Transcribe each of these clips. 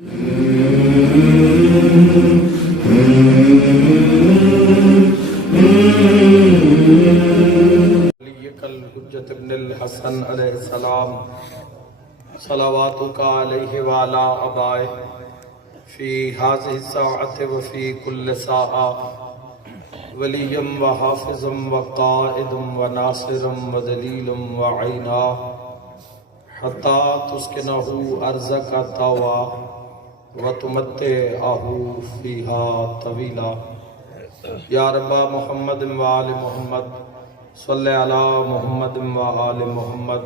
الحجۃ ابن الحسن علیہ السلام صلواتک علیہ وعلی آبائہ فی ہذہ الساعۃ وفی کل ساعۃ ولیا وحافظا وقائدا وناصرا ودلیلا وعینا حتی تسکنہ ارضک طوعا وتمتعہ فیہا طویلا۔ یا رب محمد وآل محمد صلی علی محمد وآل محمد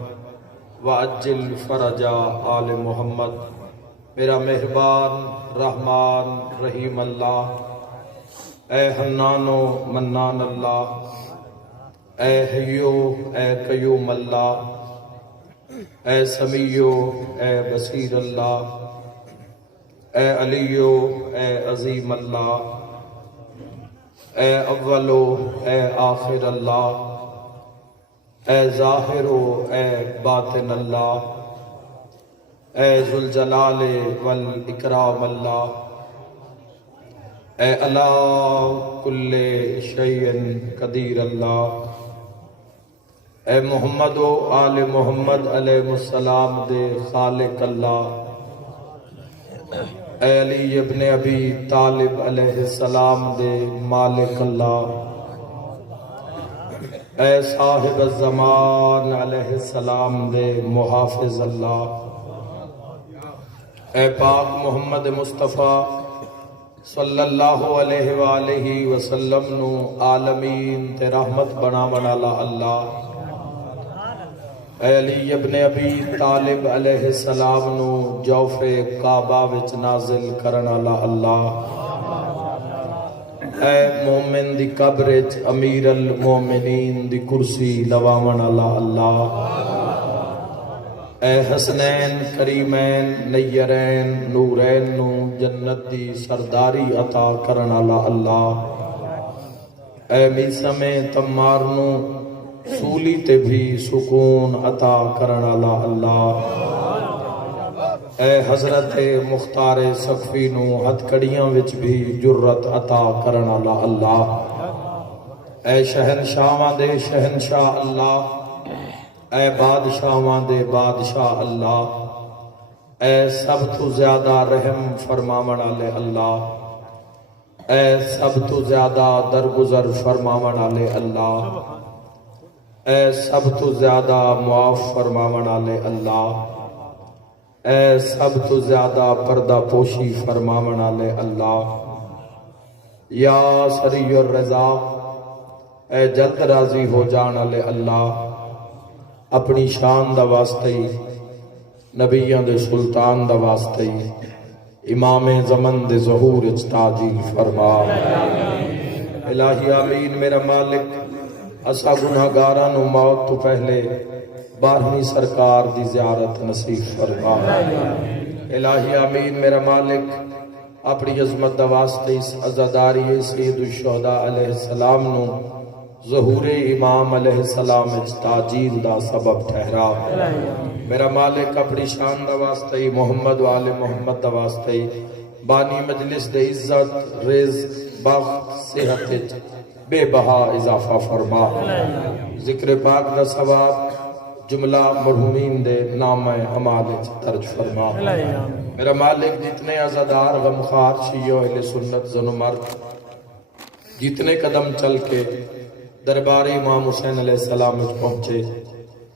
وعجل فرج آل محمد۔ میرا مہربان رحمان رحیم اللہ، اے حنان و منان اللہ، اے حیو اے قیوم اللہ، اے سمیع اے بصیر اللہ، اے علی اے عظیم اللہ، اے اول اے آخر اللہ، اے ظاہر اے باطن اللہ، اے ذوالجلال والاکرام اللہ، اے علی کل شیء قدیر اللہ، اے محمد و آل محمد علیہ السلام دے خالق اللہ، اے علی ابن ابی طالب علیہ السلام دے مالک اللہ، اے صاحب الزمان علیہ السلام دے محافظ اللہ، اے پاک محمد مصطفیٰ صلی اللہ علیہ وآلہ وسلم نو عالمین تے رحمت بنا والا اللہ، اے علی ابن ابی طالب علیہ السلام نو جوف کعبہ وچ نازل کرن والا اللہ، اے مومن دی قبر وچ امیر المومنین دی کرسی لواون والا اللہ، اے حسنین کریمین نیرین نورین نو جنت دی سرداری عطا کرن والا اللہ، اے میسم تمار نو سولی تے بھی سکون عطا کرن والا اللہ، اے حضرت مختار سقفی نو ہتھ کڑیاں وچ بھی جرت عطا کرن والا اللہ، اے شہنشاہاں دے شہنشاہ اللہ، اے بادشاہاں دے بادشاہ اللہ، اے سب تو زیادہ رحم فرماون والے اللہ، اے سب تو زیادہ درگزر فرماون والے اللہ، اے سب تو زیادہ معاف فرماون والے اللہ، اے سب تو زیادہ پردہ پوشی فرماون والے اللہ، یا سری الرضا، اے جلد راضی ہو جان والے اللہ، اپنی شان دا واسطے نبیاں دے سلطان دا واسطے امام زمن دے ظہور اچ تاجیل فرما۔ الہی آمین۔ میرا مالک اسا گناہگاراں نو موت تو پہلے 12ویں سرکار دی زیارت نصیب فرما۔ الہی آمین۔ میرا مالک اپنی عظمت دا واسطے اس عزاداری سید الشہداء علیہ السلام نو ظہور امام علیہ السلام اچ تاجیل دا سبب ٹھہرا۔ میرا مالک اپنی شان دا واسطے محمد و آل محمد دا واسطے بانی مجلس دے عزت رزق بخت صحت بے بہا اضافہ فرما۔ ذکر پاک دا ثواب جملہ مرحومین دے نام اعمال درج فرما۔ میرا مالک جتنے عزادار غمخوار شیعہ اہل سنت زن و مرد جتنے قدم چل کے دربار امام حسین علیہ السلام میں پہنچے،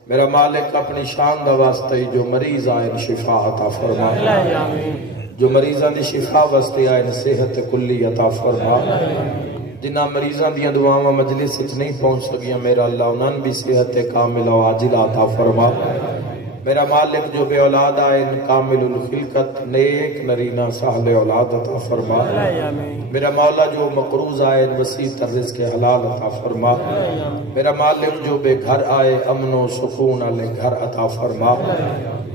میرا مالک اپنی شان دا واسطے جو مریض آئین شفا عطا فرما، جو مریضاں دی شفا واسطے آئین صحت کلی عطا فرما، جنہ مریضاں دیاں دعاواں مجلس وچ نہیں پہنچ سکیاں میرا اللہ انہاں بھی صحت کاملہ و عاجلہ عطا فرما۔ میرا مالک جو بے اولاد آئین کامل الخلقت نیک نرینہ صاحب اولاد عطا فرما۔ میرا مولا جو مقروض آئے وسیع رزق کے حلال عطا فرما۔ میرا مالک جو بے گھر آئے امن و سکون والے گھر عطا فرما،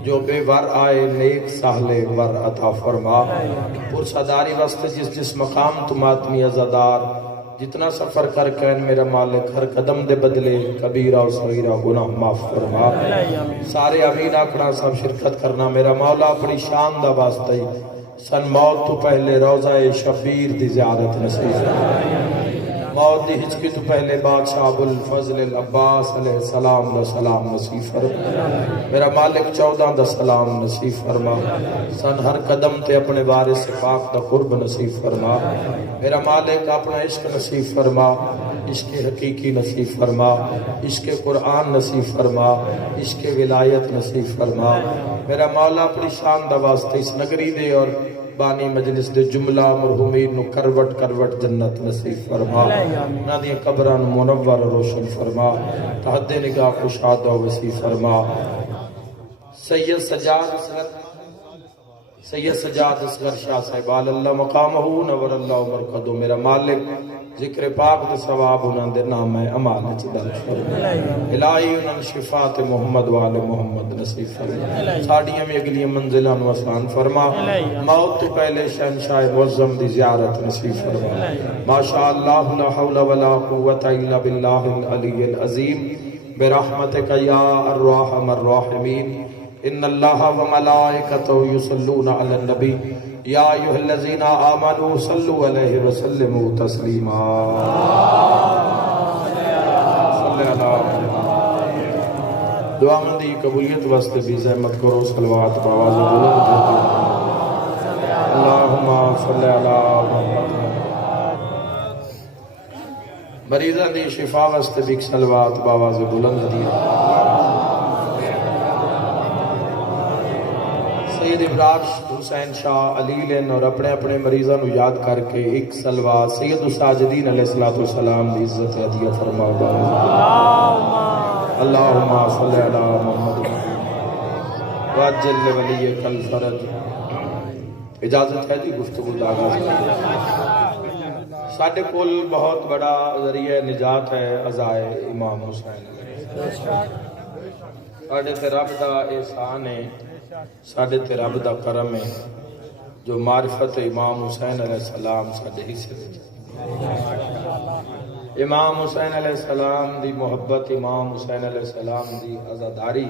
جو بے ور آئے نیک سہلے ور عطا فرما۔ پرصداری واسطے جس مقام تو ماتمی عزادار جتنا سفر کر کے میرا مالک ہر قدم دے بدلے کبیرہ و صغیرہ گناہ معاف فرما. سارے امین آکھنا سب شرکت کرنا. میرا مولا اپنی شان دا واسطہ ہی سن موت تو پہلے روضہ شبیر دی زیارت نصیب فرما. موت دی ہچکی تو پہلے بادشاہ ابو الفضل العباس علیہ السلام دا سلام نصیب فرما. میرا مالک 14 دا سلام نصیب فرما. سن ہر قدم تے اپنے وارث پاک دا قرب نصیب فرما. میرا مالک اپنا عشق نصیب فرما. عشق حقیقی نصیب فرما. عشق قرآن نصیب فرما. عشق ولایت نصیب فرما. میرا مولا اپنی شان دا واسطے اس نگری دے اور بانی مجلس دے جملہ مرحومین نو کروٹ کروٹ جنت نصیب فرما. نہ دی قبران منور روشن فرما. تحت نگاہ کشادہ و وسیع فرما. سید سجاد اصغر شاہ صاحب اللہ مقامہ نور اللہ مرکدو. میرا مالک ذکر پاک دے ثواب انہاں دے نام ہے امان چدل فرما. الہی انہاں شفاعت محمد وآل محمد نصیب فرما. ساڑیاں میں اگلی منزلہ نو آسان فرما. موت تو پہلے شہنشاہ معظم دی زیارت نصیب فرما. ماشاءاللہ لا حول ولا قوت الا باللہ العلی العظیم برحمتک یا الرحم الراحمین. ان اللہ و ملائکتہ یصلون علی النبی یا ایھا الذین آمنوا صلوا علیہ وسلموا تسلیما. صلی اللہ دعا مندی قبولیت واسطے بھی زحمت کرو. صلوات باواز بلند اللہم صلی اللہ محمد. مریضان دی شفا واسطے بھی صلوات باواز بلند دیا. سید ابراج حسین شاہ علی لین اور اپنے اپنے مریضاں نو یاد کر کے ایک صلوات سید الساجدین علیہ السلام دی عزت عطیہ فرما. اللہم صلی علی محمد واجل ولی کل فرج. اجازت ہے جی گفتگو دا آغاز. ساڈے کول بہت بڑا ذریعہ نجات ہے عزائے امام حسین. ساڈے تے رب دا احسان ہے, ساڈے تے رب دا کرم ہے جو معرفت امام حسین علیہ السلام ساڈے حصے وچ. امام حسین علیہ السلام دی محبت, امام حسین علیہ السلام دی عزاداری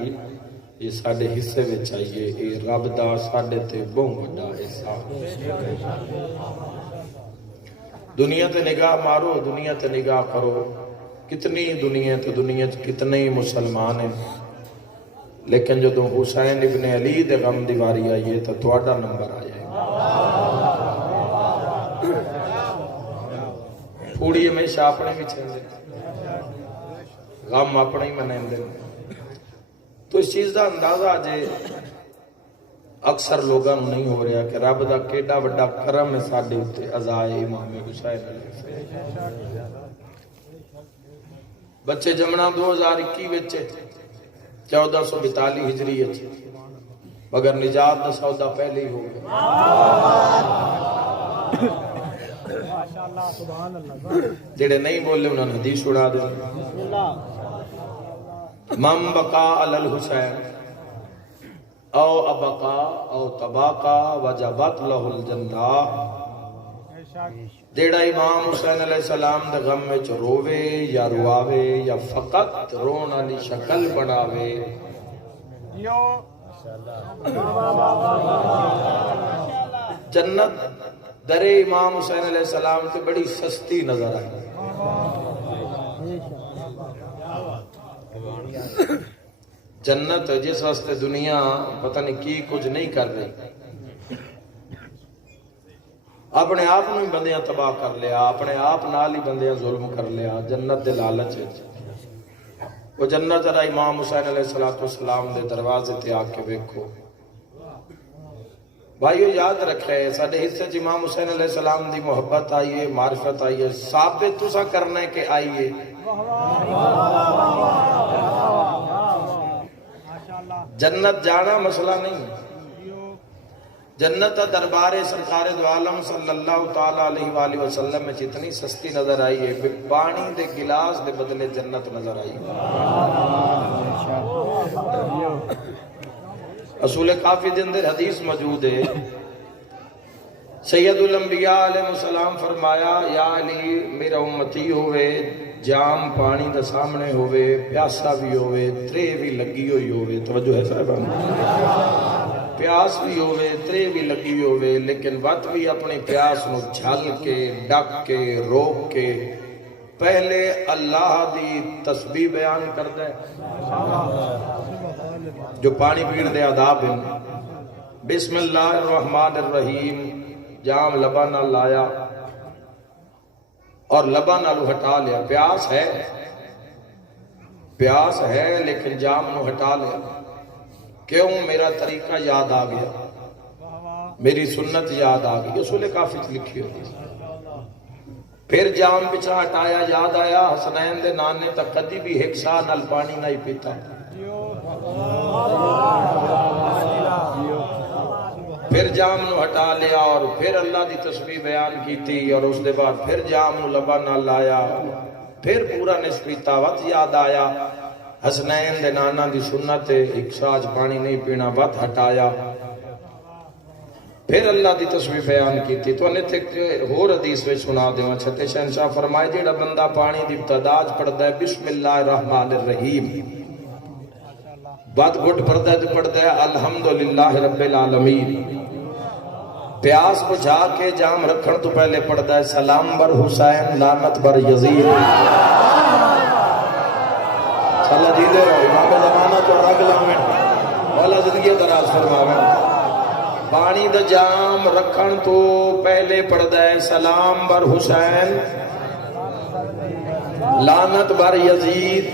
یہ ساڈے حصے وچ آئیے. یہ رب دا ساڈے تے بہت بڑا احسان. دنیا تے نگاہ مارو, دنیا تے نگاہ کرو, کتنی دنیا تے دنیا کتنے مسلمان ہیں, لیکن جو حسین ابن علی دے غم دیواری آئیے تو تواڈا نمبر آ جائے. پھوڑی ہمیشہ اپنے بھی چھندے, غم اپنے ہی منیندے. تو اس چیز دا اندازہ جے اکثر لوگاں نہیں ہو رہا کہ رب دا کیڈا بڑا کرم ہے ساڈے اوتے عزائے امام حسین علیہ السلام. بچے جمنا 2021 وچ 1442 ہجری ہے, مگر نجات دا سودا پہلے ہی ہو گیا. جڑے نہیں بولے انہوں نے حدیث اڑا دے. من بقا علی الحسین او ابقا او تباقا وجبت لہ الجنہ. جیڑا امام حسین علیہ السلام دے غم وچ رووے یا رواوے یا فقط رون والی شکل بناوے, جنت در امام حسین علیہ السلام تے بڑی سستی نظر آئی. جنت جس واسطے دنیا پتہ نہیں کی کچھ نہیں کر رہی, اپنے آپ ہی بندیاں تباہ کر لیا, اپنے آپ نال ہی بندیاں ظلم کر لیا جنت دے لالچ. وہ جنت ذرا امام حسین علیہ السلام دے دروازے تے آ کے ویکھو. بھائیو یاد رکھے ساڈے حصے چ امام حسین علیہ السلام دی محبت آئی ہے, معرفت آئی ہے, ثابت تسا کرنا ہے کہ آئی ہے. جنت جانا مسئلہ نہیں, جنت دربار سرکار دو عالم صلی اللہ تعالی علیہ وآلہ وسلم میں جتنی سستی نظر آئی ہے, پانی دے گلاس دے بدلے جنت نظر آئی. رسول کافی دے اندر حدیث موجود ہے, سیدُ الانبیاء علیہ السلام فرمایا یا علی میرا امتی ہوئے جام پانی دا سامنے ہوئے پیاسا بھی ہوئے ترے بھی لگی ہوئی ہوئے توجہ ہے صاحبان پیاس بھی ہوئے ترے بھی لگی ہوئے لیکن وقت بھی اپنی پیاس نو جھل کے ڈک کے روک کے پہلے اللہ دی تسبیح بیان کرتا ہے جو پانی پیڑ دے آداب ہیں بسم اللہ الرحمن الرحیم جام لبا نہ لایا اور لبا نہ لو ہٹا لیا پیاس ہے لیکن جام نو ہٹا لیا کیوں میرا طریقہ یاد آ گیا میری سنت یاد آ گئی اصول کافی لکھی ہوئی پھر جام پچھا ہٹایا یاد آیا حسنین دے نانے تک کدی بھی ایک سا نل پانی نہیں پیتا پھر جام نو ہٹا لیا اور پھر اللہ دی تسبیح بیان کی تھی اور اس دے بعد پھر جام نو لبا نہ لایا پھر پورا نسبی تاوت یاد آیا حسنین دے نانا دی سنت ایک ساج پانی نہیں پینا وقت ہٹایا پھر اللہ دی تسبیح بیان کی تھی تو انہیں تھے ہور حدیث میں سنا دے وہاں چھتے شہنشاہ فرمائے جیڑا بندہ پانی دی ابتداج پڑھتا ہے بسم اللہ الرحمن الرحیم بعد گھٹ پڑھتا ہے تو پڑھتا ہے الحمدللہ رب العالمین پیاس بجھا کے جام رکھن تو پہلے پڑھتا ہے سلام بر حسین لعنت بر یزید صلی دیدے رہو امام زمانہ تو رگ لمن مولا زندگی دراز فرماویں پانی دا جام رکھن تو پہلے پڑھتا ہے سلام بر حسین لعنت بر یزید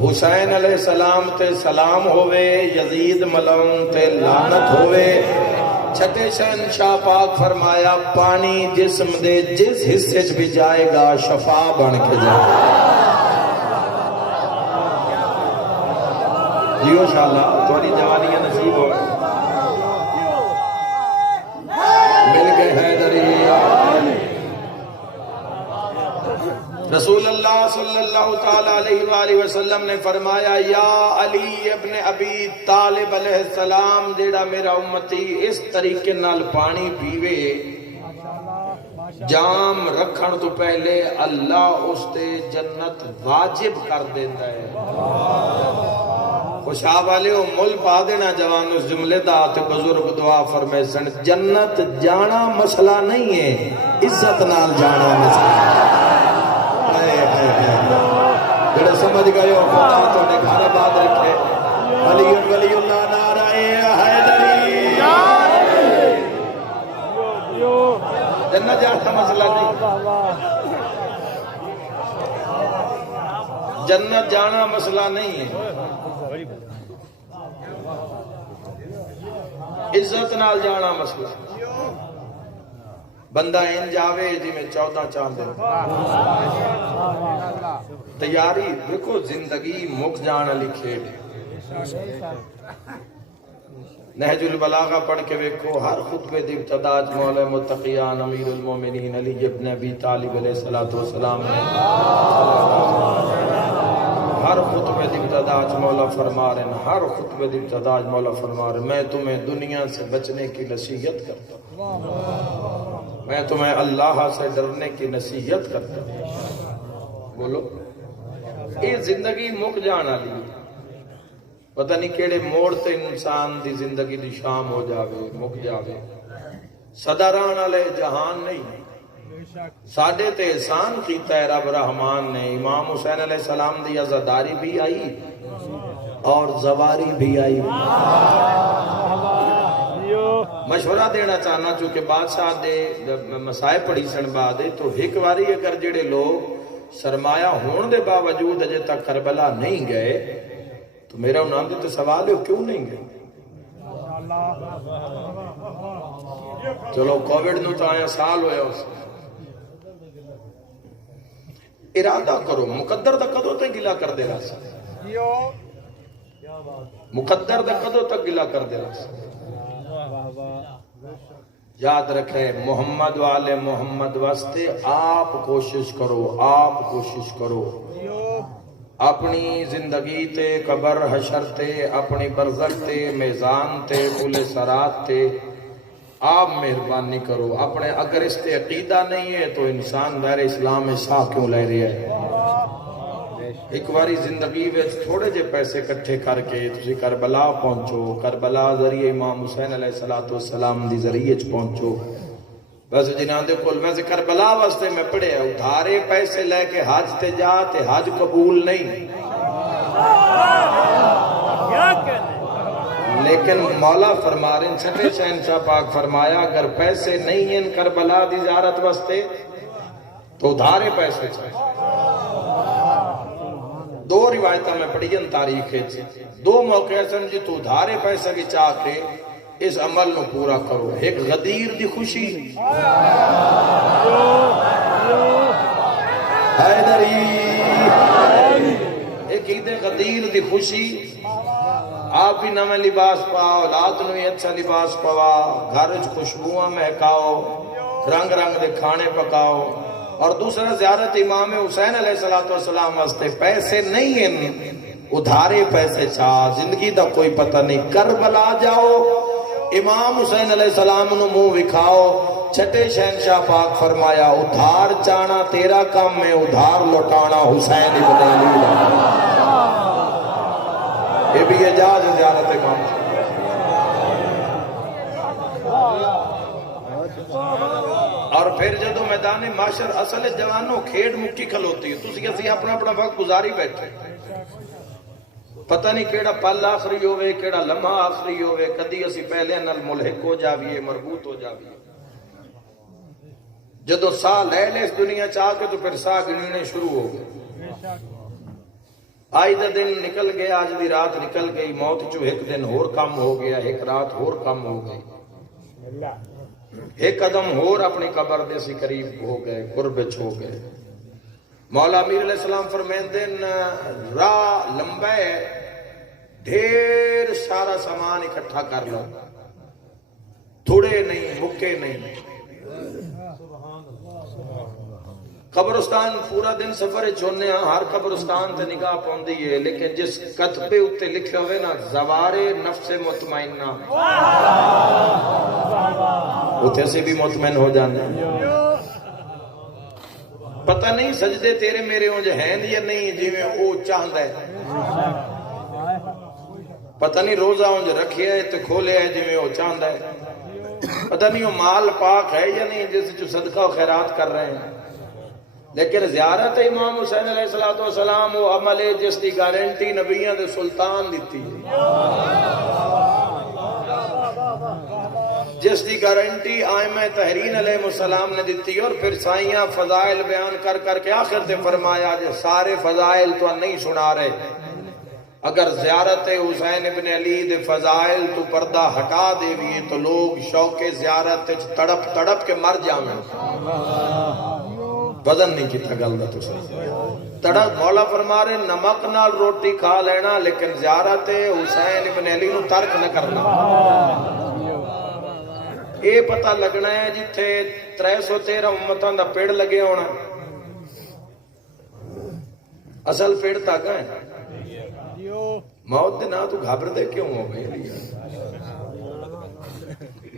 حسین علیہ السلام تے سلام ہوئے یزید ملعون تے لعنت ہوئے چھٹے شہنشاہ پاک فرمایا پانی جسم دے جس حصے بھی جائے گا شفا بن کے جائے گا جیو شاءاللہ تھوڑی جوانیاں نصیب ہو مل گئے حیدری رسول اللہ صلی اللہ تعالیٰ علیہ وآلہ وسلم نے فرمایا یا علی ابن ابی طالب علیہ السلام جیڑا میرا امتی اس طریقے نال پانی پیوے جام رکھن تو پہلے اللہ اس تے جنت واجب کر دیتا ہے خوشاب والے ہو مل پا دینا جوان اس جملے دا تے بزرگ دعا فرمائے سن جنت جانا مسئلہ نہیں ہے عزت نال جانا مسئلہ جڑے سمجھ گئے ہو خدا تو نے گھر آباد رکھے ولی اللہ نعرہ حیدری جنت جانا مسئلہ نہیں جنت جانا مسئلہ نہیں ہے عزت نال جانا مسئلہ بندہ ان جاوے جی میں 14 چاندے تیاری دیکھو زندگی مک جانا لکھے نہج البلاغہ پڑھ کے دیکھو ہر خطبے دی ابتداج مولا متقیان امیر المومنین علی ابن ابی طالب علیہ السلام نے ہر خطبے دی ابتداج مولا فرما رہے ہیں ہر خطبے دی ابتداج مولا فرما رہے ہیں میں تمہیں دنیا سے بچنے کی نصیحت کرتا ہوں میں تمہیں اللہ سے ڈرنے کی نصیحت کرتا ہوں بولو یہ زندگی مک جانا لی پتہ نہیں کیڑے موڑ تے انسان دی زندگی دی شام ہو جاوے مک جاوے صدران علیہ جہان نہیں ساڑھے تے احسان کیتا ہے رب رحمان نے امام حسین علیہ السلام دی عزاداری بھی آئی اور زواری بھی آئی مشورہ دینا چاہنا چونکہ بادشاہ دے مسائے پڑھی سن بعد تو ایک واری اگر جڑے لوگ سرمایہ ہون دے باوجود اجے تک کربلا نہیں گئے تو میرا انہوں دے تو سوال ہے کیوں نہیں گئے چلو کووڈ نو تو آیا سال ہویا اس ارادہ کرو مقدر دا کدو تک گلا کر دے رہا سا مقدر دا کدو تک گلا کر دے رہا سا یاد رکھے محمد والے محمد واسطے آپ کوشش کرو اپنی زندگی تے قبر حشر تے اپنی برزخ تے میزان تے پل سرات تے آپ مہربانی کرو اپنے، اگر اس کے عقیدہ نہیں ہے تو انسان دائرہ اسلام میں ساہ کیوں لے رہا ہے؟ ایک باری زندگی میں تھوڑے جے پیسے کٹھے کر کے تسی کربلا پہنچو، کربلا ذریعے امام حسین علیہ السلام دی ذریعے پہنچو. ویسے جنہاں دے کول ویسے کربلا واسطے میں پڑھے ادھارے پیسے لے کے حج تے جا تے حج قبول نہیں. لیکن مولا فرما رہے ہیں چھٹے شہنشاہ پاک فرمایا اگر پیسے نہیں ہیں کربلا دی زیارت واسطے تو ادھارے پیسے چاہیے. دو روایتہ میں پڑھی ہیں تاریخ ہے، دو موقع سن جی تو ادھارے پیسے کی چاہ کے اس عمل نو پورا کرو. ایک غدیر دی خوشی حیدری، ایک عید غدیر دی خوشی. آپ بھی نمیں لباس پاؤ، اولاد نو ہی اچھا لباس پوا، گھر خوشبوواں مہکاؤ، رنگ رنگ دے کھانے پکاؤ. اور دوسرا زیارت امام حسین علیہ السلام واسطے پیسے نہیں ہیں، ادھارے پیسے چاہ. زندگی دا کوئی پتہ نہیں، کربلا جاؤ امام حسین علیہ السلام نو منہ وکھاؤ. چھٹے شہنشاہ پاک فرمایا ادھار چانا تیرا کام ہے، ادھار لوٹانا حسین ابن علی. یہ بھی اعجاز زیارت امام. اور پھر جدو میدان معاشر اصل جوانوں کھیڑ مکی کھلوتی ہے، تسی اسی اپنا اپنا وقت گزاری بیٹھے، پتہ نہیں کیڑا پل آخری ہوئے کیڑا لمحہ آخری ہوئے، کدی اسی پہلے نال ملحق ہو جاویے، مربوط ہو جاویے. جدو ساہ لے لے اس دنیا چاہ کے تو پھر ساہ گننے شروع ہو گئے. آج دا دن نکل گیا، آج دی رات نکل گئی، موت جو ایک دن اور کم ہو گیا، ایک رات اور کم ہو گئی، ایک قدم اور اپنی قبر دے سی قریب ہو گئے، قرب ہو گئے. مولا امیر علیہ السلام فرمیندے راہ لمبا ہے، ڈھیر سارا سامان اکٹھا کر لو، تھوڑے نہیں مکے نہیں. قبرستان پورا دن سفر چونے ہاں، ہر قبرستان تے نگاہ پوندی ہے، لیکن جس کتبے اتے لکھے ہوئے نا زوار نفس مطمئنہ، اتھے سے بھی مطمئن ہو جانے. پتہ نہیں سجدے تیرے میرے ہوں جو ہیں یا نہیں، جی میں او چاہندہ ہے. پتہ نہیں روزہ ہوں جو رکھے ہے تو کھولے ہے جی میں او چاہندہ ہے. پتہ نہیں وہ مال پاک ہے یا نہیں جیسے جو صدقہ و خیرات کر رہے ہیں. لیکن زیارت امام حسین علیہ السلام وہ عمل ہے جس دی گارنٹی نبیوں دے سلطان دیتی ہے، جس دی گارنٹی آئمہ تحرین علیہ السلام نے دیتی. اور پھر سائیاں فضائل بیان کر کر کے آخر تے فرمایا جو سارے فضائل تو نہیں سنا رہے، اگر زیارت حسین ابن علی دے فضائل تو پردہ ہٹا دے بھی تو لوگ شوق زیارت تڑپ تڑپ کے مر جاویں. وزن نہیں کیتا گل دا تو تڑپ. مولا فرما رہے نمک نال روٹی کھا لینا لیکن زیارت حسین ابن علی نو ترک نہ کرنا. اے پتہ لگنا ہے جتھے 313 امتاں دا پیڑ لگے ہونا، اصل پیڑ تک ہے. موت دے نا تو گھبر دے کیوں ہو گئی؟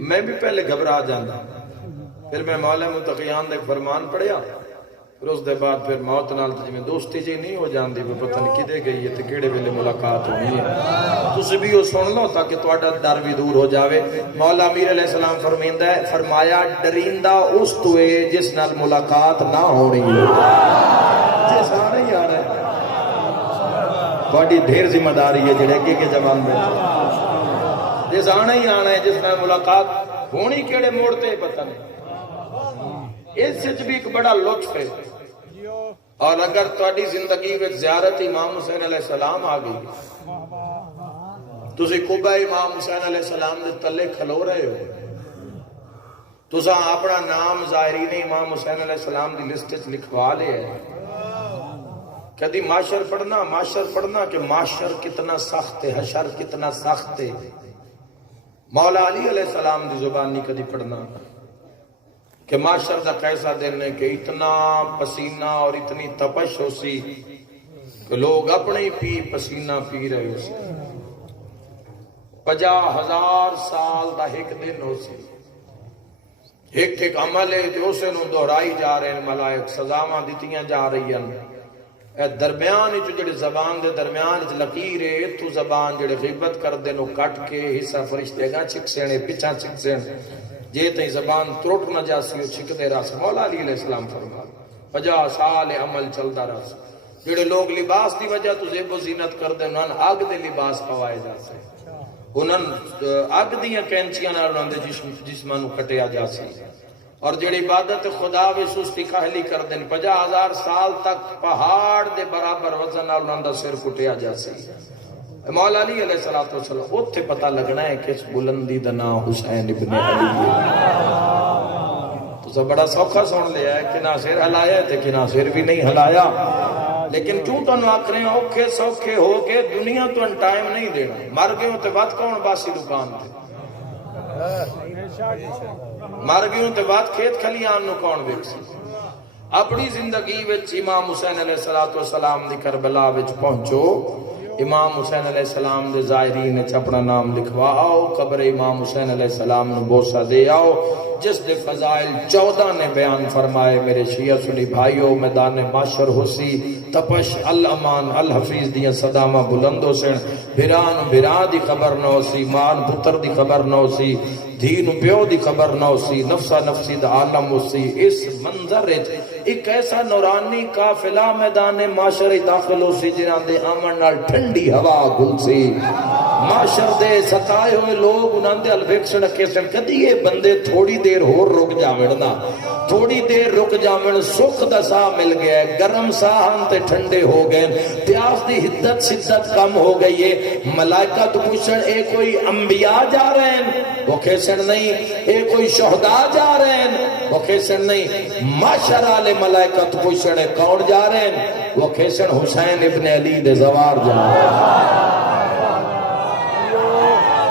میں بھی پہلے گھبرا جانا، پھر میں مولا متقیان دے فرمان پڑھیا، پھر اس دے بعد پھر موت نال جی میں دوستی جی نہیں ہو جاندی، پھر پتہ نہیں کدے گئی ہے تے کیڑے ویلے ملاقات ہونی ہے. تسی بھی وہ سن لو تاکہ تہاڈا ڈر بھی دور ہو جاوے. مولا امیر علیہ السلام فرمیندا ہے، فرمایا ڈریندا اس تو ہے جس نال ملاقات نہ ہونی ہے. جس آ نہیں آ رہا ہے تہاڈی ڈھیر ذمہ داری ہے جڑے کے زبان میں جس آنا ہی آنا ہے، جس نال ملاقات ہونی کیڑے موڑ تے پتہ نہیں. اس سچ بھی ایک بڑا لطف ہے. اور اگر تہاڈی زندگی میں زیارت امام حسین علیہ السلام آ گئی، تسی قبہ امام حسین علیہ السلام دے تلے کھلو رہے ہو، تسا اپنا نام ظاہرین امام حسین علیہ السلام دی لسٹ وچ لکھوا لے ہے. کدی معاشر پڑھنا کہ معاشر کتنا سخت ہے، حشر کتنا سخت ہے. مولا علی علیہ السلام دی زبانی کدی پڑھنا کہ معاشر دا کیسا دن ہے کہ اتنا پسینہ اور اتنی تپش ہو سی کہ لوگ اپنے پی پسینہ پی رہے ہو سی. 50,000 سال دا ایک دن ہو سی، ایک ایک عمل ہے جو اسے نو دہرائی جا رہے ہیں ملائک، سزاواں دتیاں جا رہی ہیں۔ اے درمیان وچ جڑے زبان دے درمیان وچ لکیر ہے، تو زبان جڑے غیبت کردے نو کٹ کے حصہ فرشتے گا چھک سینے پیچھا چھک سین، جے تئی زبان ترٹ نہ جاسی او چھک دے راس۔ مولا علی علیہ السلام فرما 50 سال عمل چلدا راس۔ جڑے لوگ لباس دی وجہ تو زیب و زینت کردے انہاں اگ دے لباس پوائے جاسے، انہاں اگ دیاں کینچیاں نال انہاں دے جسماں نو کٹیا جاسی، اور جڑی عبادت خدا وی سستی کاہلی کر دین 50,000 سال تک پہاڑ دے برابر وزن نال انہاں دا سر کٹیا جاسی۔ مولا علی علیہ السلام اوتھے پتہ لگنا ہے کہ اس بلندی دا نام حسین ابن علی ہے۔ تو بڑا سوکھا سن لیا ہے کہ نہ سر ہلایا تے کہ نہ سر بھی نہیں ہلایا، لیکن کیوں تو آکھ رہے ہیں اوکھے سوکھے ہو کے دنیا تو ان ٹائم نہیں دینا، مر گئے تے بات کون باسی دکان تے، مر گئے تے بات کھیت کھلیان نو کون ویکسی۔ اپنی زندگی وچ امام حسین علیہ السلام دی کربلا وچ پہنچو، امام حسین علیہ السلام دے زائرین وچ اپنا نام لکھوا آؤ، قبر امام حسین علیہ السلام نو بوسہ دے آؤ، جس دے فضائل 14 نے بیان فرمائے۔ میرے شیعہ سنی بھائیو، میدان معاشر ہوسی تپش الامان الحفیظ دیاں صدامہ بلند ہو سن، بھران بھرا دی خبر نہ ہوسی، مان پتر دی خبر نہ ہوسی، دین پیو دی خبر نہ ہوسی، نفسا نفسی دا عالم ہوسی۔ اس منظر ایک ایسا نورانی قافلہ میدان معاشر داخل ہوسی جنہاں دے آمن نال ٹھنڈی ہوا گل سی، معاشر دے ستائے ہوئے لوگ انہاں دے الویک سڑکے سن کدی یہ بندے تھوڑی دیر ہور رک جاوڑنا، تھوڑی دیر رک جاوڑ، سکھ دا سا مل گیا ہے، گرم ساہن تے ٹھنڈے ہو گئے، پیاس دی حدت شدت کم ہو گئی ہے۔ ملائکہ تو پوچھن اے کوئی انبیاء جا رہے ہیں؟ وہ کھیسن نہیں۔ اے کوئی شہداء جا رہے ہیں؟ وہ کھیسن نہیں۔ معاشر آلے ملائکہ تو پوچھن اے کون جا رہے ہیں؟ وہ کھیسن حسین ابن علی دے زوار جا رہے ہیں۔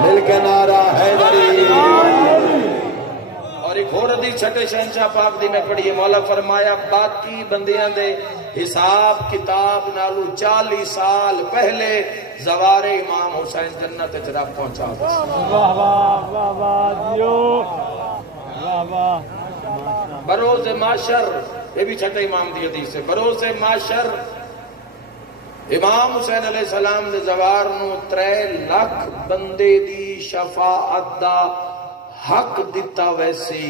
مل کے نعرہ حیدری۔ اور ایک اور حدیث چھٹے شہنشاہ پاک دی میں پڑھی ہے، مولا فرمایا باقی بندیاں دے حساب کتاب نالو 40 سال پہلے زوار امام حسین جنت اچراب پہنچا دے۔ واہ واہ واہ واہ جیو، واہ واہ۔ بروز معاشر، یہ بھی چھٹے امام دی حدیث ہے، بروز معاشر امام حسین علیہ السلام دے زوار نو 3 لاکھ بندے دی شفاعت دا حق دیتا ویسی۔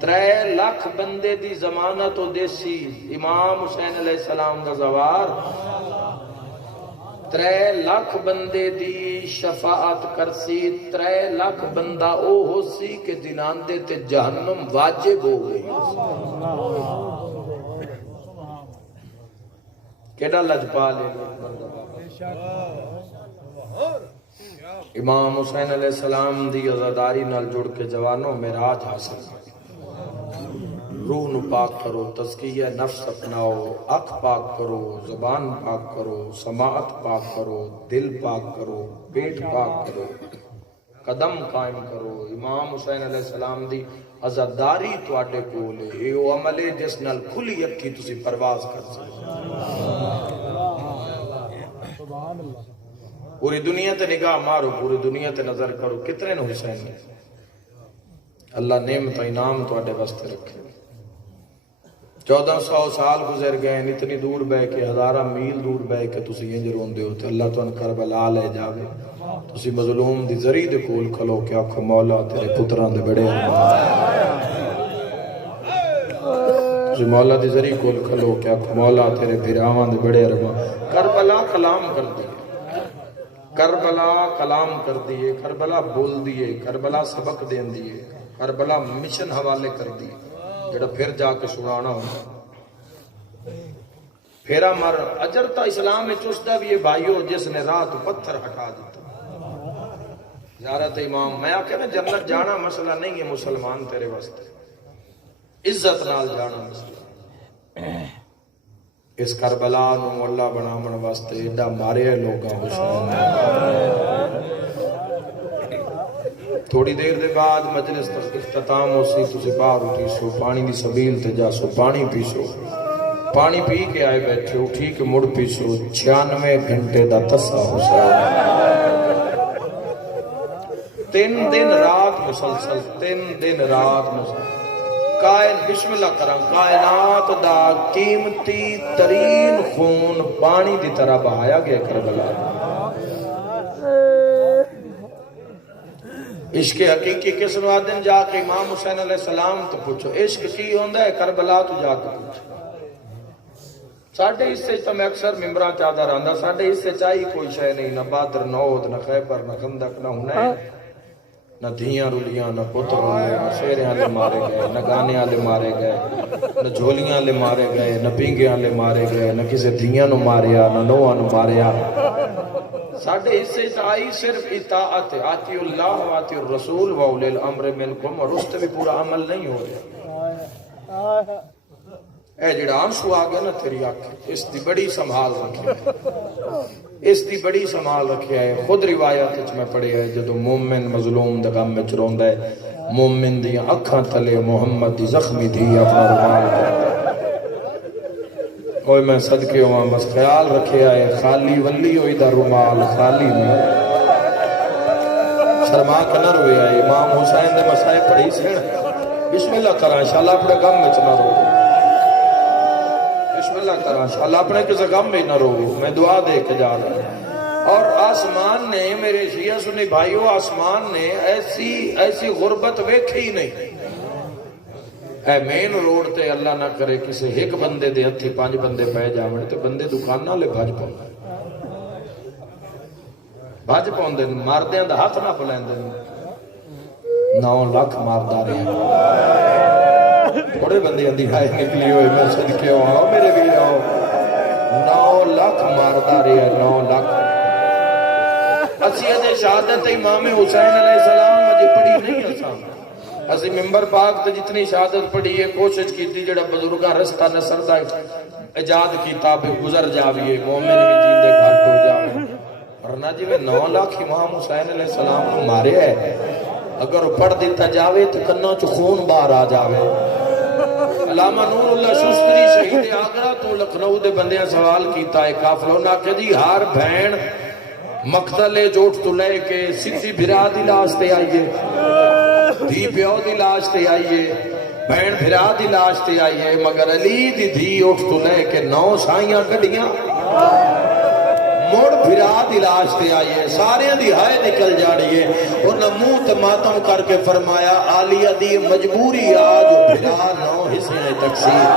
3 لاکھ بندے دی ضمانت و دیسی امام حسین علیہ السلام دا زوار، 3 لاکھ بندے دی شفاعت کرسی۔ 3 لاکھ بندہ او ہو سی کہ جنان دے تے جہنم واجب ہو گئی۔ کیڑا لجپال ہے امام حسین علیہ السلام دی عزاداری نال جڑ کے جوانوں معراج حاصل، روح نو پاک کرو، تزکیہ نفس اپناؤ، اکھ پاک کرو، زبان پاک کرو، سماعت پاک کرو، دل پاک کرو، پیٹ پاک کرو، قدم قائم کرو۔ امام حسین علیہ السلام دی عزاداری تواڈے کول ہے، اے او عمل ہے جس نال کھلی اکھی تسی پرواز کر سکتے۔ پوری دنیا تے نگاہ مارو، پوری دنیا تے نظر کرو، کتنے نے حسین نے اللہ نعمت انعام تواڈے واسطے رکھے۔ 1400 سال گزر گئے، اتنی دور بہ کے، 1000 میل دور بہ کے تسی انج روندے ہو تے اللہ تانوں کربلا لے جاوے، تسی مظلوم دی زری دے کول کھلو کے آکھو مولا تیرے پتراں دے بڑے ارمان، تسی مولا دی زری کول کھلو کے آکھو مولا تیرے بھراواں دے بڑے ارمان۔ کربلا کلام کر دی، کربلا کلام کر دیئے، کربلا بول دیئے، کربلا سبق دین دیئے، کربلا مشن حوالے کر دیئے، جڑا پھر جا کے سنانا ہوں۔ پھیرا مر اجر تا اسلام میں چسدہ بھی یہ بھائیو جس نے رات پتھر ہٹا دیتا۔ زیارت امام میں آکے نا جنت جانا مسئلہ نہیں ہے مسلمان تیرے واسطے، عزت نال جانا مسئلہ۔ اس کربلا نو اللہ بنامن واسطے ایڈا مارے لوگاں حسین۔ تھوڑی دیر دے بعد مجلس اختتام ہو سی، تسی باہر اٹھی سو، پانی دی سبیل تے جا سو، پانی پی سو، پانی پی کے آئے بیٹھے، اٹھی کے مڑ پی سو، 96 گھنٹے دا تسا حسین۔ 3 دن رات مسلسل 3 دن رات مسلسل بسم اللہ کرم کائنات دا قیمتی ترین خون پانی دی طرح بہایا گیا کربلا۔ عشق حقیقی کس نو آدن جا کے امام حسین علیہ السلام تو پوچھو عشق کی ہوندہ ہے کربلا تو جا کے پوچھو۔ ساڑھے اس سے تو میں اکثر ممبران چاہتا رہا ساڑھے اس سے چاہی کوئی شے نہیں، نہ بدر نہ احد نہ خیبر نہ خندق نہ حنین، نہ دھیاں رولیاں نہ پتر رولیاں، نہ شیریں لے مارے گئے، نہ گانے لے مارے گئے، نہ جھولیاں لے مارے گئے، نہ پینگیاں لے مارے گئے، نہ کسی دھیاں نو ماریا نہ نوہاں نو ماریا۔ ساڑھے اس سے چاہی صرف اطاعت آتی اللہ و آتی الرسول و اولی الامر منکم، اور اس سے بھی پورا عمل نہیں ہو رہا۔ اے جڑا آنسو آگیا نا تیری آنکھ، اس دی بڑی سنبھال رکھی ہے، اس دی بڑی سنبھال رکھی ہے۔ خود روایت میں پڑھی ہے جدو مومن مظلوم دا غم میں چروندہ ہے، مومن دی اکھاں تلے محمد دی زخمی تھی اپنا رومال کرتا ہے۔ کوئی میں صدقے ہوا بس خیال رکھے آئے خالی ولی ہوئی دا رومال خالی میں شرما کے نہ روئے آئے۔ امام حسین نے مسائے پڑھی سے بسم اللہ کرا انشاءاللہ اپنے غم میں چنا رو، بسم اللہ کرا انشاءاللہ اپنے کسی غم میں نہ رو، میں دعا دے کے جا رہا ہوں۔ اور آسمان نے میرے شیعہ سنی بھائیو، آسمان نے ایسی غربت ویکھی ہی نہیں۔ اے مین روڈ تے اللہ نہ کرے کسی ایک بندے دے ہتھی 5 بندے پہ جاوڑے تو بندے دکانہ لے بھاج پاؤں دے ماردیاں دا ہاتھ نہ پلائیں دے 9 لاکھ ماردہ رہے ہیں۔ تھوڑے بندے اندھی ہائے نکلی ہوئے میں صدقے ہو آؤ میرے بھی آؤ 9 لاکھ ماردہ رہے ہیں 9 لاکھ۔ اسیت شہادت امام حسین علیہ السلام مجھے پڑھی نہیں آسان، اسی ممبر پاک تے جتنی شہادت پڑھی ہے کوشش کی تھی جڑا بزرگاں رستہ نصر دا ایجاد کتاب گزر جاویے مومن بھی جیندے گھر ٹر جاوے، ورنہ جی میں 9 لاکھ امام حسین علیہ السلام نے مارے ہے، اگر پڑھ دیتا جاوے تو کنوں چ خون باہر آ جاوے۔ علامہ نور اللہ شستری شہید آگرہ تو لکھنؤ دے بندیاں سوال کیتا ہے کافلوں نہ کہ جی ہار بھین مقتل جوٹ تو لے کے سدھی بھرا دی لاش تے آئیے، دھی پیو دی لاش تے آئیے، بہن بھرا دی لاش تے آئیے، مگر علی دی دھی اٹھ تو لے کے 9 سائیاں کڑیاں مڑ بھرا دی لاش تے آئیے، سارے دی ہائے نکل جاڑیے۔ انہوں منہ تے ماتم کر کے فرمایا آلیہ دی مجبوری آج بھرا 9 حصے تقسیم۔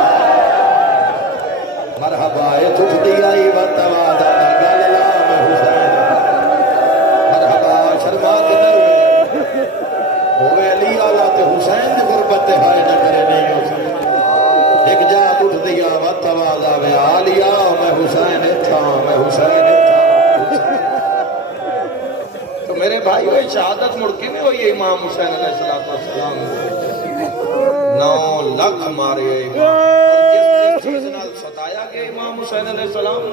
مرحبا اے تجھ دی آئی وطوادہ گللہ میں حسین، مرحبا شرما کے نروے ہوئے علی آلہ تے حسین دی غربت تے ہائے نہ کرے نہیں ہو سکتے۔ ایک جا اٹھ دیا وطوادہ میں آلیہ میں حسین تھا، میں حسین تھا۔ تو میرے بھائی ہوئی شہادت مڑکی میں ہوئی امام حسین علیہ السلام 9 لاکھ مارے امام، جس چیز نال ستایا گیا امام حسین علیہ السلام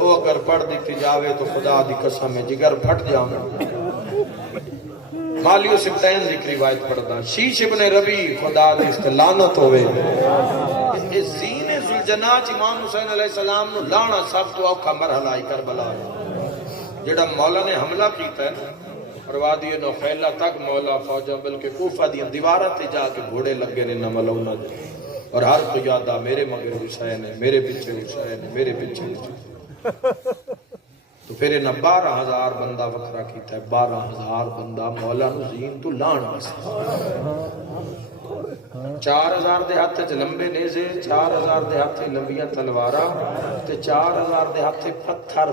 وہ اگر پڑھ دیتی جاوے تو خدا دی قسم ہے جگر پھٹ جاوے۔ مالیو سبتین ذکر روایت پڑھتا شیش ابن ربی خدا دی استلانت ہوئے، اس زین ذوالجناج امام حسین علیہ السلام نو لانا سب تو اوکھا مرحلہ ہی کربلا جڑا مولا نے حملہ کیتا ہے اور وادی نخیلہ تک مولا فوجہ بلکہ کوفہ دی دیوارت جا کے گھوڑے لگے نے نہ ملونا جائے، اور ہر کو یادہ میرے مگر حسین ہے، میرے پیچھے حسین ہے، میرے پیچھے حسین۔ تو پھر انہاں 12,000 بندہ وکرہ کیتا ہے، 12,000 بندہ مولا نزین تو لان واسطے۔ 4,000 دے ہاتھ چ لمبے نیزے، 4,000 دے ہاتھ لمبیاں تلوارا، تے 4,000 دے ہاتھ پتھر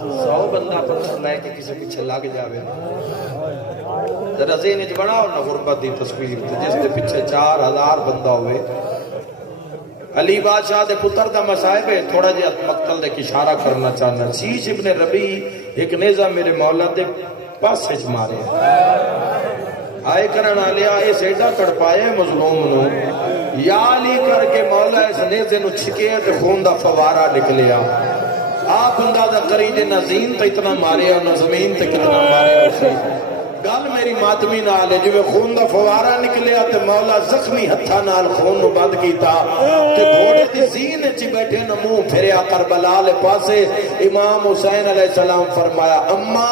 100 بندہ پتھر لے کے کسی پیچھے لگ جاوے۔ ذرا ذہن وچ بناؤ نا غربت دی تصویر جس دے پیچھے 4,000 بندہ ہوئے۔ علی بادشاہ دے پتر دا مصائب ہے، تھوڑا جہا مقتل دے اشارہ کرنا چاہنا۔ شیش ابن ربی ایک نیزہ میرے مولا دے پاسے چ مارے، آئے کرنا لیا اس ایڈا کڑپائے مظلوم نو، یا علی کر کے مولا اس نیزے نو چھکے تے خون دا فوارہ نکلیا۔ آپ اندازہ کری جے نہ زین تے اتنا مارے اور نہ زمین تے کتنا مارے اسی گل میری ماتمی نال ہے، جو خون دا فوارہ نکلیا تے مولا زخمی ہتھا نال خون نو بند کیتا تے گھوڑے دی زین چ بیٹھے نہ منہ پھریا کربلا لے پاسے۔ امام حسین علیہ السلام فرمایا اما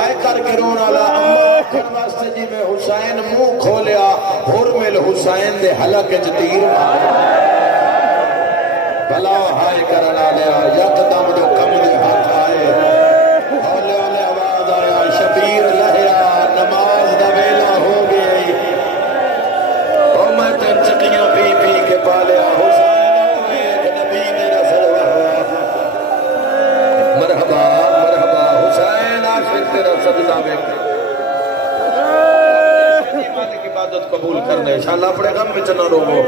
آئے کے رونا لا اما کن واسطے جی میں حسین منہ کھولیا حرمل حسین دے حلق وچ تیر ماریا بھلا ہائے کرنا لیا یکدم جو کم دے حق آئے ہولے ہولے آواز آیا شبیر لہیا نماز دا ویلا ہو گئی او میں تن چکیاں پی پی کے پالیا حسین ایک نبی میرا سرور مرحبا مرحبا حسین عاشق تیرا سجدہ بیٹھا مالک عبادت قبول کرنے انشاءاللہ اپنے غم میں نہ روو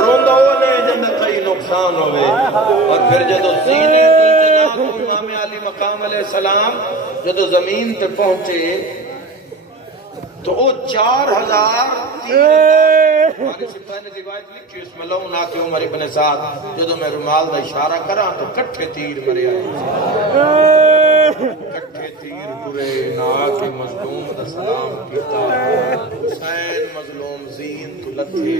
روندا ہونے جن کئی نقصان ہوئے اور پھر جدو زینے جناب امام علی مقام علیہ السلام جدو زمین تے پہنچے تو وہ 4000 ہماری سپاہی نے روایت لکھی اس میں لوں نہ کہ عمر ابن سعد جدو میں رومال دا اشارہ کراں تو کٹھے تیر مرے آئے کٹھے تیر پورے نا کے مظلوم دا سلام کیتا حسین مظلوم زین تو لتھے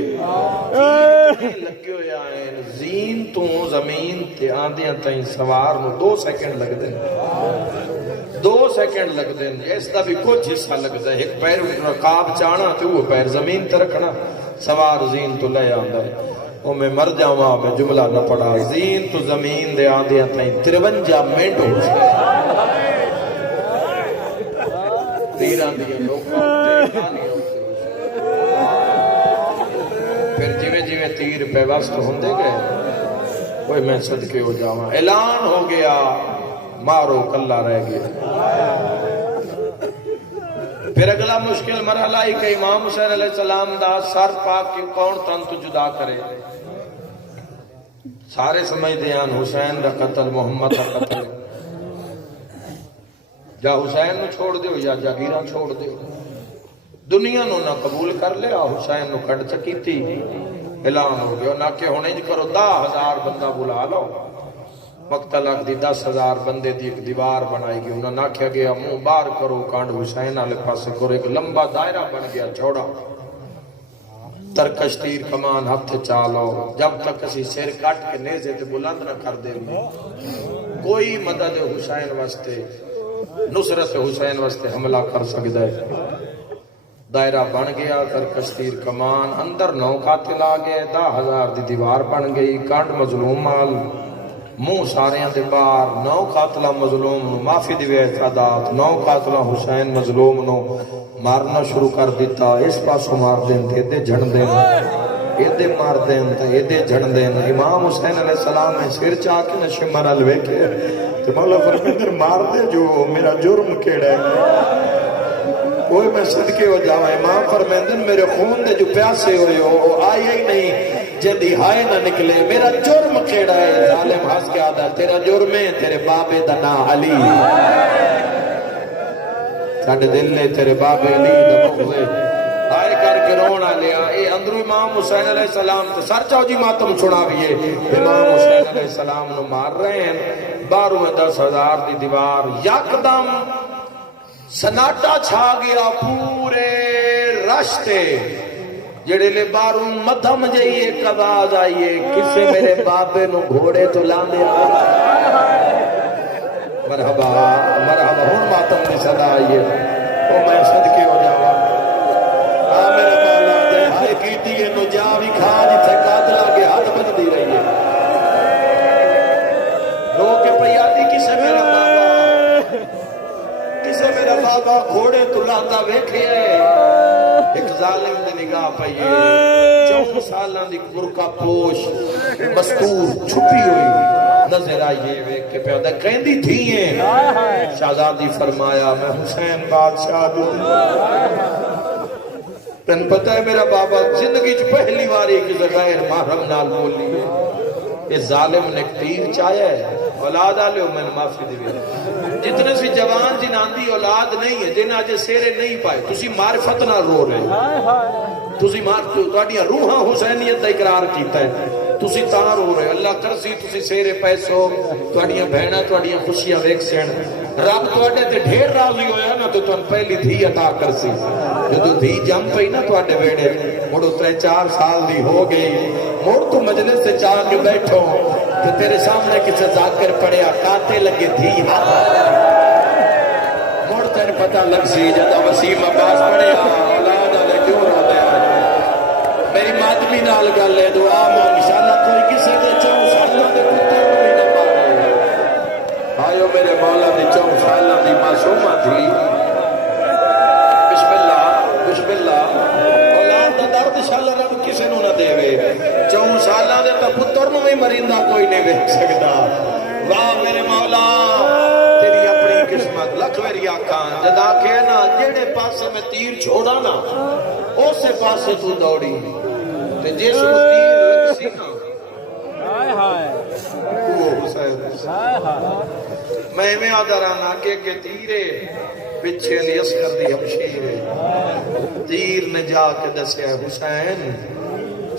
لگے ہوئے آئے زین تو زمین تے آندیاں تائیں سوار نو 2 سیکنڈ لگ دیں 2 سیکنڈ لگ دیں اس دا بھی کچھ حصہ لگ دیں ایک پیر رکاب چانا تو وہ پیر زمین تے رکھنا سوار زین تو لے آندہ ہے وہ میں مر جاؤں میں جملہ نہ پڑا زین تو زمین دے آندیاں تائیں 53 منٹ ہو جائے تیران دیا لوگوں پھر جویں جویں تیر پہ وسط ہوندے گئے کوئی میں صدقے ہو جاواں اعلان ہو گیا مارو کلہ رہ گیا پھر اگلا مشکل مرحلہ ہی کہ امام حسین علیہ السلام دا سر پاک کی کون تن تو جدا کرے سارے سمجھ دیان حسین دا قتل محمد دا قتل جا حسین نو چھوڑ دیو یا جاگیرہ چھوڑ دیو دنیا نو نہ قبول کر لیا حسین نو کھڑ چکیتی اعلان ہو گیا نہ کہ ہونے جی کرو 10,000 بندہ بلا لو مقتل اک دی 10,000 بندے دی ایک دیوار بنائی گئی انہوں نے کیا گیا منہ بار کرو کانڈ حسین آلے پاسے کرو ایک لمبا دائرہ بن گیا چھوڑا ترکش تیر کمان ہتھ چالو جب تک اسی سیر کٹ کے نیزے تے بلند نہ کر دے کوئی مدد حسین واسطے نصرت حسین واسطے حملہ کر سکتا ہے دائرہ بن گیا ترکش تیر کمان اندر 9 قاتل آگئے 10,000 دی دیوار بن گئی کانڈ مظلوم مال منہ ساریاں دے بار 9 قاتلہ مظلوم نو معافی دیوے اعتادات 9 قاتلہ حسین مظلوم نو مارنا شروع کر دیتا اس پاسو مار دیں تے دے جھن دیں ایدے مار دیں تے ایدے جھن دیں امام حسین علیہ السلام میں سر چاہ کے نشے مرل ویکے تے مولا فرمیندر مار دے جو میرا جرم کیڑا ہے کوئی میں صدقے ہو جاؤں امام فرمیندر میرے خون دے جو پیاسے ہوئے ہو آئی ہی نہیں جدی ہائے نہ نکلے میرا جرم کیڑا ہے ظالم ہنس کے آدھا تیرا جرم ہے تیرے بابے دا نا علی ساڑھے دل نے تیرے بابے علی دا مخوے آئے کر کے رونا لیا اے اندرو امام حسین علیہ السلام تو سر چاو جی ماتم چھوڑا بھی ہے امام حسین علیہ السلام نو مار رہے ہیں 12,000 دی دیوار یکدم سناٹا چھا گیا پورے رشتے جڑے لے باروں مدھم جائیے قضاز آئیے کسے میرے بابے نو گھوڑے تو لاندے مرحبا مرحبا ہون ماتم کی صدا آئیے تو میں صدقے ہو جاوا میرے مولا دے ہائے کیتی ہے نو جا بھی کھا جتھے قاتل آگے ہاتھ بن دی رہی ہے رو کے پیاتی کسے میرا بابا کسے میرا بابا گھوڑے تو لاندہ بیکھے ایک ظالم دے نگاہ پائیے 4 سالان دی برکا پوش مستور چھپی ہوئی نظر آئیے ویک کے پیادہ کہندی تھی ہیں شہزادی فرمایا میں حسین بادشاہ دوں تن پتہ ہے میرا بابا زندگی جو پہلی باری کی غیر محرم نال بولی ہے اس ظالم نے تیر چایا ہے اولاد آلے ہو میں نے معافی دی جتنے سی جوان جناندی اولاد نہیں ہے جنہاں جے سیرے نہیں پائے تسی معرفت نہ رو رہے تسی توڑیاں روحاں حسینیت دا اقرار کیتا ہے تسی تاں رو رہے اللہ کرسی تسی سیرے پیسو توڑیاں بہنہ توڑیاں خوشیاں ویک سین رب توڑے تے ڈھیر راضی ہویا نا تو تن پہلی دھی عطا کرسی جو دھی جم پئی نا توڑے بیڑے مڑو 3-4 سال دی ہو گئی مڑ تو مجلس سے چاہ کے بیٹھو تو تیرے سامنے کسے ذاکر پڑیا کاتے لگے دھی ہاتھ مڑ تین پتہ لگ سی جدا وسیم عباس پڑھیا اولاد والے کیوں روتے ہیں میری ماتمی نال گل ہے دعا میں انشاءاللہ کوئی کسی دے 4 سالوں دے پتر بھی نہ مارے آئیو میرے مولا دی 4 سالوں دی معصومہ تھی بسم اللہ اولاد دا درد انشاءاللہ رب کسی نو نہ دے وے 4 سالوں دے پتر نو بھی مریندا کوئی نہیں ویکھ سکدا واہ میرے مولا تیری اپنی قسمت لکھ میری آکان جدا کہ نا جیڑے پاسے میں تیر چھوڑا نا اسے پاسے تو دوڑی تے جس کو تیر لگ سی نا وہ حسین میں آدھرانا کہ تیرے پچھے لی اسکر دی ہمشیرے تیر نے جا کے دسے حسین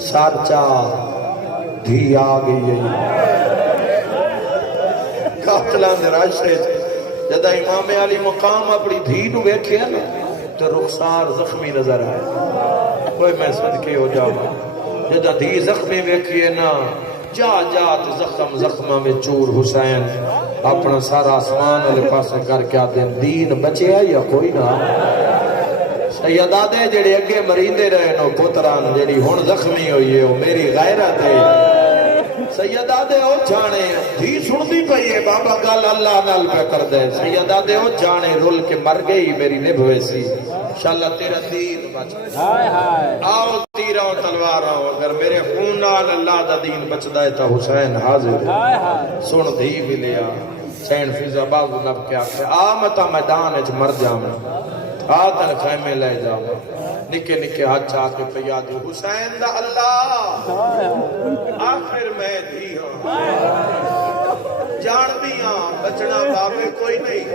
سارچا دھی آگئی قاتلان دے راشے جدہ امام علی مقام اپنی دھی نو بیٹھے نا تو رخسار زخمی نظر آئے کوئی میں صدقے ہو جاؤں جدہ دھی زخمی بیٹھے نا جا تو زخمہ میں چور حسین اپنا سارا آسمان علی پاس کر کے آتے ہیں دین بچے ہے یا کوئی نہ سیدادے جڑے اگے مریندے رہے نو پتران جڑی ہون زخمی ہوئی ہے میری غیرت ہے سیدادے او جانے دھی سن دی پئی ہے بابا گل اللہ نال پہ کر دے سیدادے او جانے رول کے مر گئی میری نبھوے سی انشاءاللہ تیرا دین بچ آؤ تیرا و تلوار آؤ اگر میرے خون نال اللہ دا دین بچ دائے تا حسین حاضر سن دھی بھی لیا سین فیضا بازو نب کیا کہ آمتا میدان اچ مر جاؤں آتن خیمے لے جاؤں نکے نکے ہاتھ چاہ کے پیا دی حسین دا اللہ آخر میں دی جان بھی ہاں بچنا بابے کوئی نہیں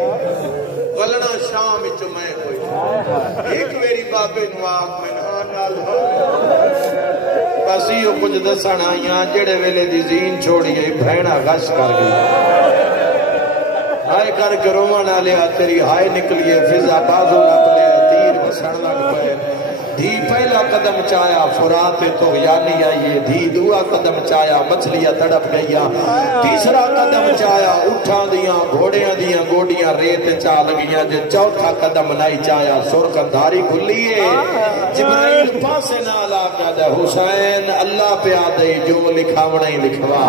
ولنا شام اچو میں کوئی نہیں ایک میری بابے نواق میں نال بس یہ کچھ دسانا یہاں جڑے ویلے دی زین چھوڑی ہے بھینا غش کر گئی ہائے کر کے رومانا لیا تیری ہائے نکلیے فضا بازو نہ پلے تیر بسن لگ پہ دھی پہلا قدم چایا فرات تو یعنی آئیے دھی دعا قدم چایا مچھلیاں تڑپ گئیا تیسرا قدم چایا اٹھا دیاں گھوڑیاں دیاں گوڑیاں ریت چال گئیاں جو چوتھا قدم نہیں چایا سرکت دھاری کھلیے جبرائیل پاسے نہ لاکا دے حسین اللہ پہ آدھے جو لکھاونا ہی لکھوا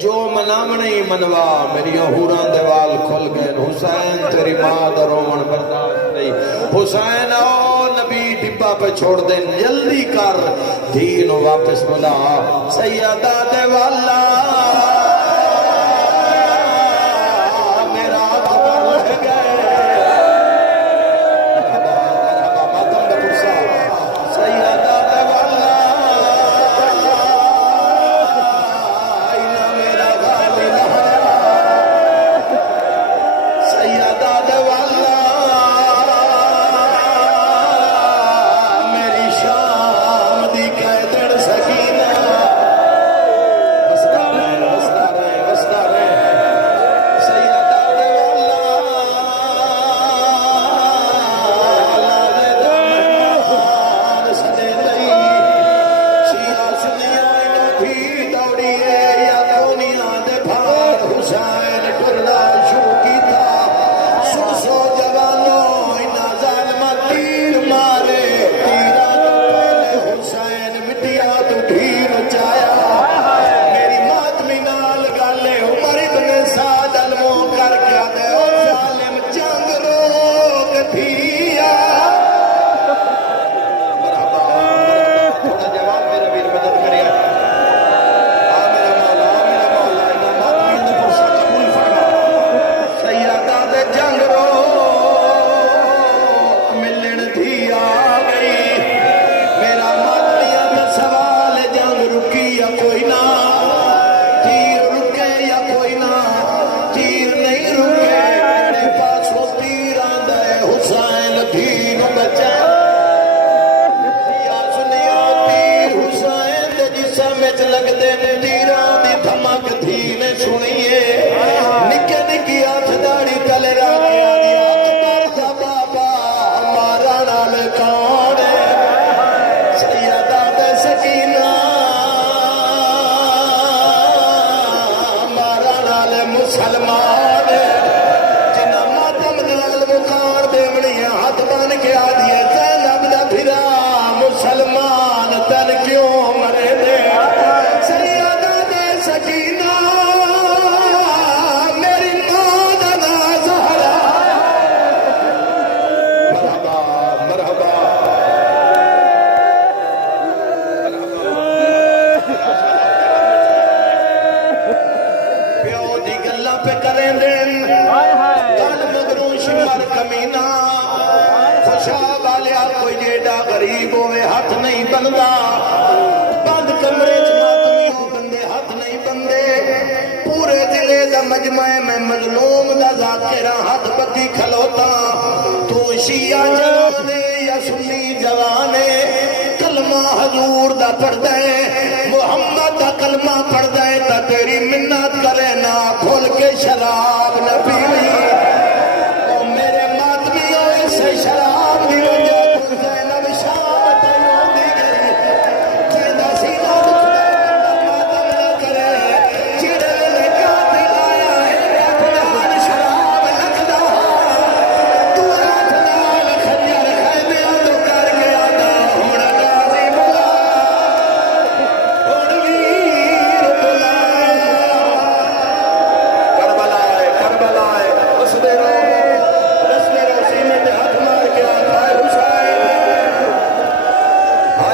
جو منامنا ہی منوا میری حوران دیوال کھل گئے حسین تیری ماں درومن برداشت نہیں حسین او نبی ڈبا پہ چھوڑ دیں جلدی کر دین واپس بلا سیدہ دیوالا میرا خبر رہ گئے سیدہ دیوالا بندا بند کمرے چ ماتمیوں بندے ہاتھ نہیں بندے پورے ضلع دا مجمع میں مظلوم دا ذاکرہ ہاتھ بکی کھلوتا تو شیعہ جوانے یا سنی جوانے کلمہ حضور دا پڑھدا ہے محمد دا کلمہ پڑھدا ہے تا تیری منت کرے نا کھول کے شراب نہ پیوی او میرے ماتمیوں اسے شراب دی وجہ تو زینب شام تیوں دی گئی جیدہ سینہ دکھتا ماتم نہ کرے چڑے لے قاتل آیا ہے اپنان شراب لکھدا تو رات نال خنجر خیمیاں تو کر کے آدھا ہونا غازی بلا ہوڑ ویر بلا کربلا ہے اس دے رو سینے تے ہاتھ مار کے آتا ہے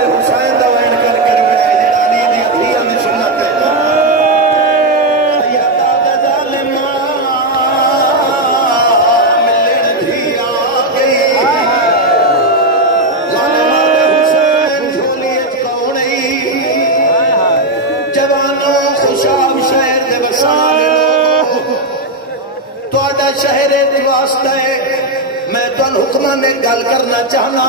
حسین دا وین کر کے رویا جڑا علی دی اتھیاں دی سنت ہے سیدہ دا ظالمہ ملن بھی آ گئی ظالمہ دے حسین جھولی اچ کونئی جوانوں خوشاب شہر دے وسانے تو آڈا شہر واسطہ ہے میں تو حکمہ نے گل کرنا چاہنا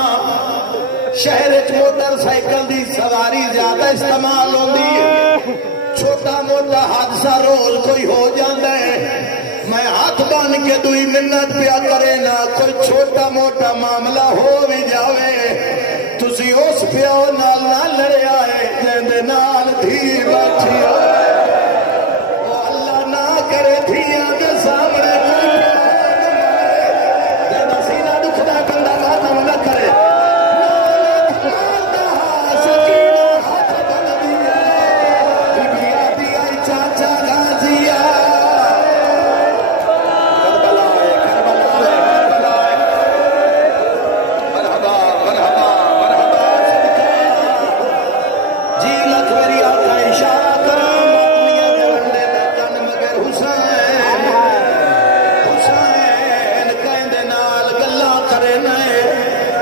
شہر موٹر سائیکل دی سواری زیادہ استعمال ہوندی ہے چھوٹا موٹا حادثہ روز کوئی ہو جاندہ ہے میں ہاتھ بان کے دوئی منت پیا کرے نا کوئی چھوٹا موٹا معاملہ ہو بھی جاوے تسی اس پیاؤ نال نہ لڑے آئے جیندے نال دھی بیٹھی ہوئے وہ اللہ نہ کرے دھیاں دے سامنے کوئی جیندہ سینہ دکھدا بندہ ماتم نہ کرے چاچا غازیہ مرحبا مرحبا مرحبا جی لکھ میری آقا اشارہ کرا ماتمیاں دے رنڈے دے کن مگر حسین حسین کہندے نال گلا کرے نئے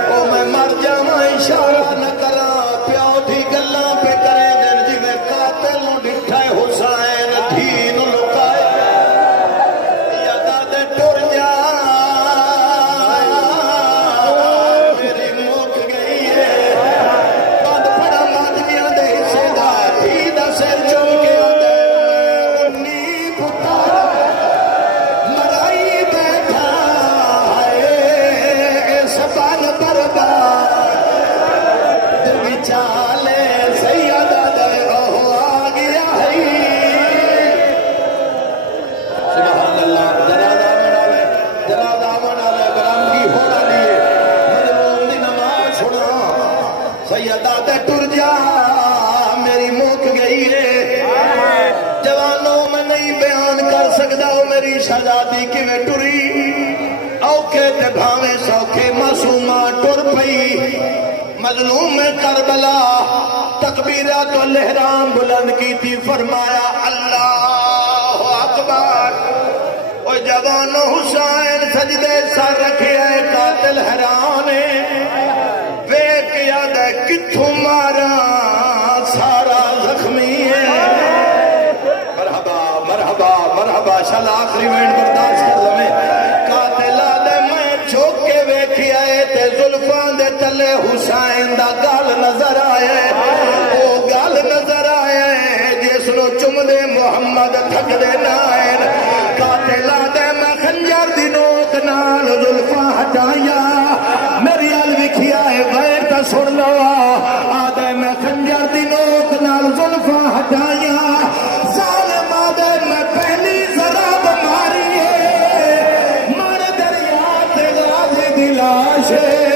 او میں مر جاواں اشارہ نہ کرا پیو دی گلاں پہ کرے دن جویں قاتل نوں ڈٹھا ہے حسین دھی نوں لکائے یادا دے ٹر جا میری مک گئی ہے بند پڑا ماتمیاں دے حصے دا دھی دا سر چوم کے آدھے انی پتر مرائی بیٹھا ہے سبان برباد چالے سیدہ دے اوہ آ گیا ہے سبحان اللہ جرادہ منا لے برامگی ہونا لیے مظلوم دی نماز سنا سیدہ دے ٹر جا میری موک گئی ہے جوانوں میں نہیں بیان کر سکتا ہوں میری شہزادی کیویں ٹری اوکھے تے بھاویں سوکھے معصومہ ٹر پئی مظلوم کربلا تکبیرات و لہرام بلند کی تھی فرمایا اللہ اکبر او جوان حسین سجدے سر رکھے ہے قاتل حیرانے ویک یاد ہے کتھوں مارا سارا زخمی ہے مرحبا مرحبا مرحبا شالا آخری وینڈ برداشت کر لمیں قاتل آدھے میں چھوک کے ویکھی آئے تے ظلفان دے تلے حسین دا گال نظر آئے او گال نظر آئے جس نو چم دے محمد تھک دے نائن قاتل آدھے میں خنجر دی نوک نال ظلفان ہٹایا میری آل وکھی آئے غیر تا سن لو آدھے میں خنجر دی نوک نال ظلفان ہٹایا ظالم آدھے میں پہلی ضرب ماری ہے مار دریا تے غازی دی لاش ہے